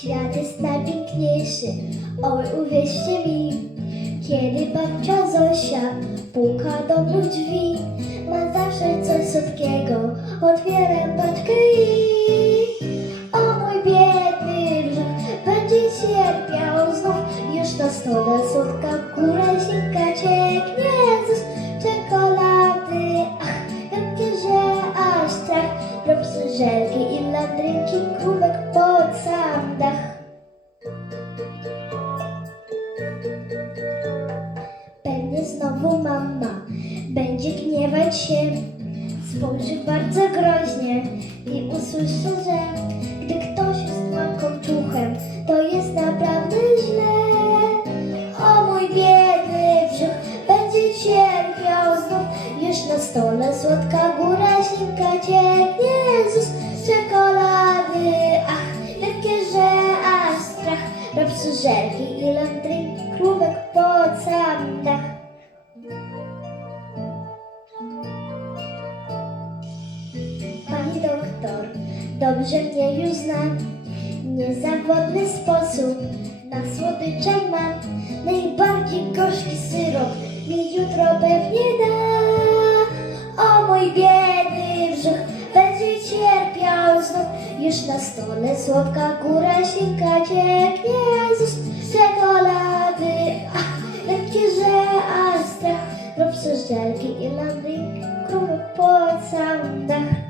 Świat jest najpiękniejszy, oj uwierzcie mi Kiedy babcia Zosia puka do mych drzwi Ma zawsze coś słodkiego, otwieram paczkę i O mój biedny brzuch, będzie cierpiał znów. Już na stole słodka kuresinka cieknie z czekolady. Ach, jakie że aż strach. Propsy, żelki i landrynki, kubek Znowu mama będzie gniewać się Spojrzy bardzo groźnie i usłyszy, że Gdy ktoś jest łakomczuchem, to jest naprawdę źle. O mój biedny brzuch, będzie cierpiał znów. Już na stole słodka góra ślinka cieknie. Jezus, czekolady, ach, jakie że aż strach Robsy żelki i landrynki, krówek dobrze mnie już zna Niezawodny sposób. Na słodycze mam. Najbardziej gorzki syrop mi jutro pewnie da. O mój biedny brzuch, będzie cierpiał znów. Już na stole słodka góra ślinka cieknie. Jezus, czekolady, ach, jakie że aż strach. Żelki i landrynki, krówek pod sam dach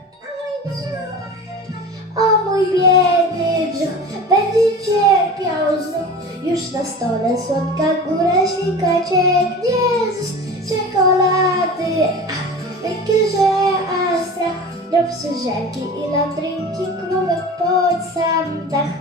na stole słodka góra ślinka cieknie Jezus, czekolady, że aż strach Dropsy, żelki i landrynki, krówek pod sam dach